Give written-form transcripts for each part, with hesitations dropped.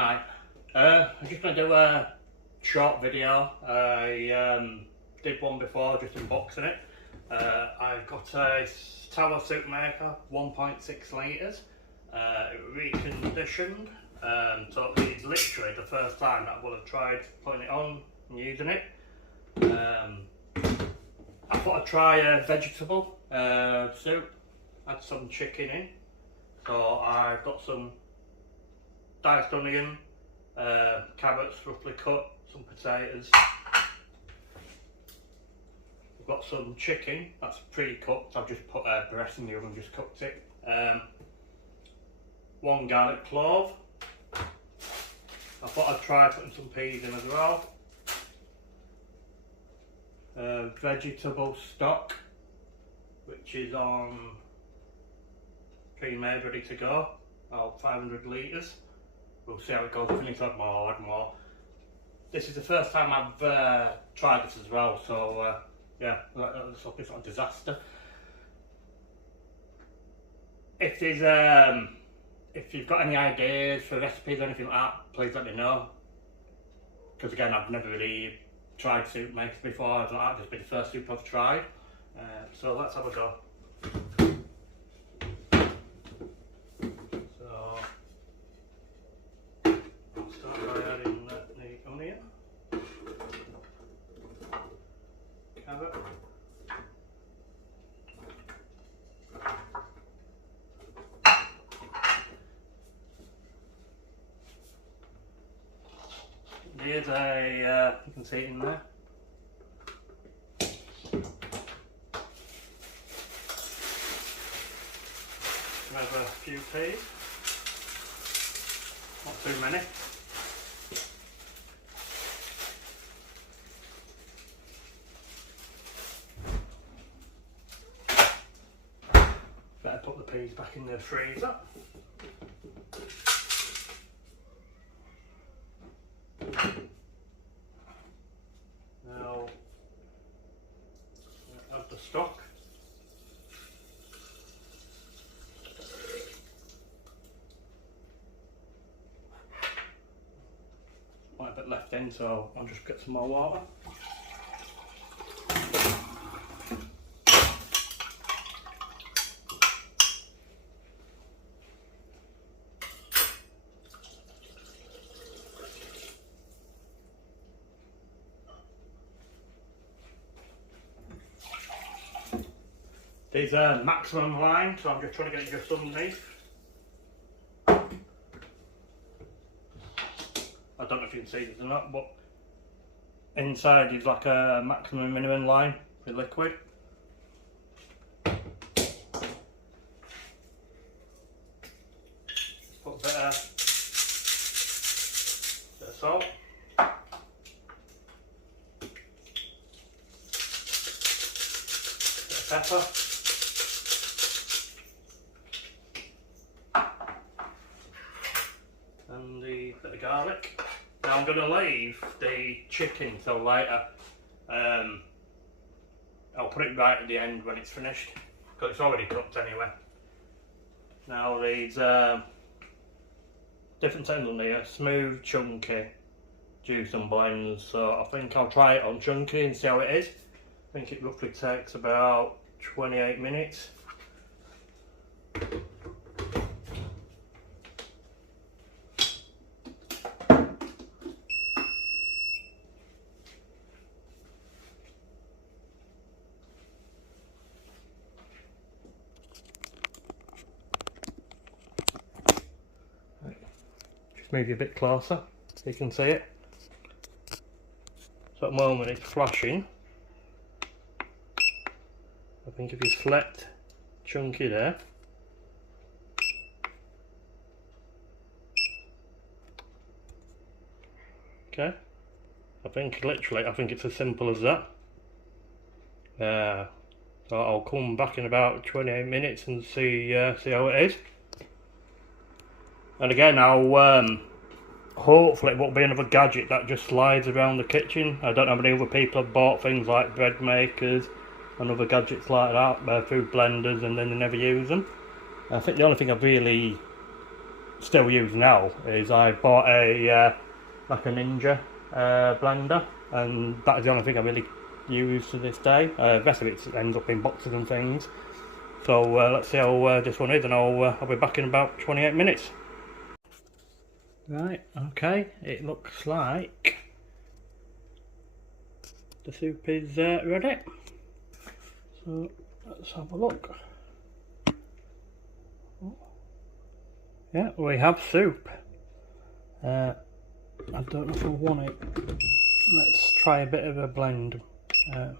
Hi, I'm just going to do a short video. I did one before, just unboxing it. I've got a tower soup maker, 1.6 litres, reconditioned, so it's literally the first time that I would have tried putting it on and using it. I thought I'd try a vegetable soup, add some chicken in, so I've got some diced onion, carrots roughly cut, some potatoes. I've got some chicken that's pre-cooked. I've just put a breast in the oven, just cooked it. One garlic clove. I thought I'd try putting some peas in as well. Vegetable stock, which is on pre-made, ready to go. About 500 litres. We'll see how it goes. If I need to add more, I'll add more. This is the first time I've tried this as well, so yeah, let's hope it's not a disaster. If there's if you've got any ideas for recipes or anything like that, please let me know. Because again, I've never really tried soup makers before. This will be the first soup I've tried. So let's have a go. Carrot. Here's a, you can see it in there. Have a few peas, not too many. Better put the peas back in the freezer. Now add the stock. Quite a bit left in, so I'll just get some more water. There's a maximum line, so I'm just trying to get it just underneath. I don't know if you can see this or not, but inside is like a maximum and minimum line for liquid. Just put a bit of salt. Bit of pepper. And the bit of garlic. Now I'm going to leave the chicken till later. I'll put it right at the end when it's finished, because it's already cooked anyway. Now these different things on here: smooth, chunky, juice and blends. So I think I'll try it on chunky and see how it is. I think it roughly takes about 28 minutes. Move you a bit closer so you can see it. So at the moment it's flashing. I think if you select chunky there, okay, I think it's as simple as that. So I'll come back in about 28 minutes and see how it is. And again, hopefully it won't be another gadget that just slides around the kitchen. I don't know how many other people have bought things like bread makers and other gadgets like that, food blenders, and then they never use them. I think the only thing I've really still use now is I bought a like a Ninja blender, and that is the only thing I really use to this day. The rest of it ends up in boxes and things. So let's see how this one is, and I'll be back in about 28 minutes. Right, okay, it looks like the soup is ready. So let's have a look. Yeah, we have soup. I don't know if I want it. Let's try a bit of a blend. I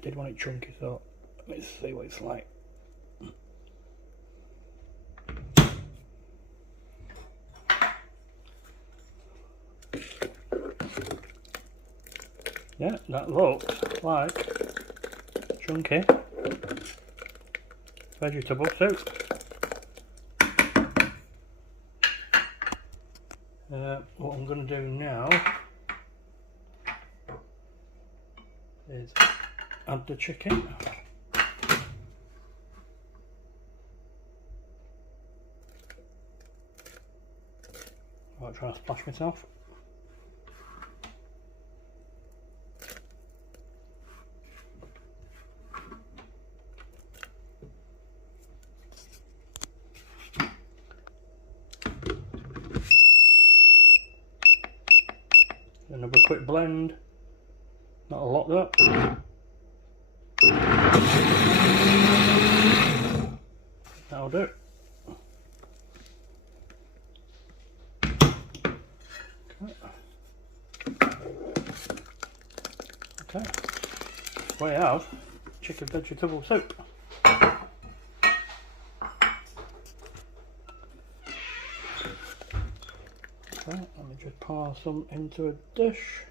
did want it chunky, so let's see what it's like. Yeah, that looks like chunky vegetable soup. What I'm going to do now is add the chicken. I'll try to splash myself. Another quick blend, not a lot though. That'll do. Okay, we have chicken vegetable soup. Okay, let me just pour some into a dish.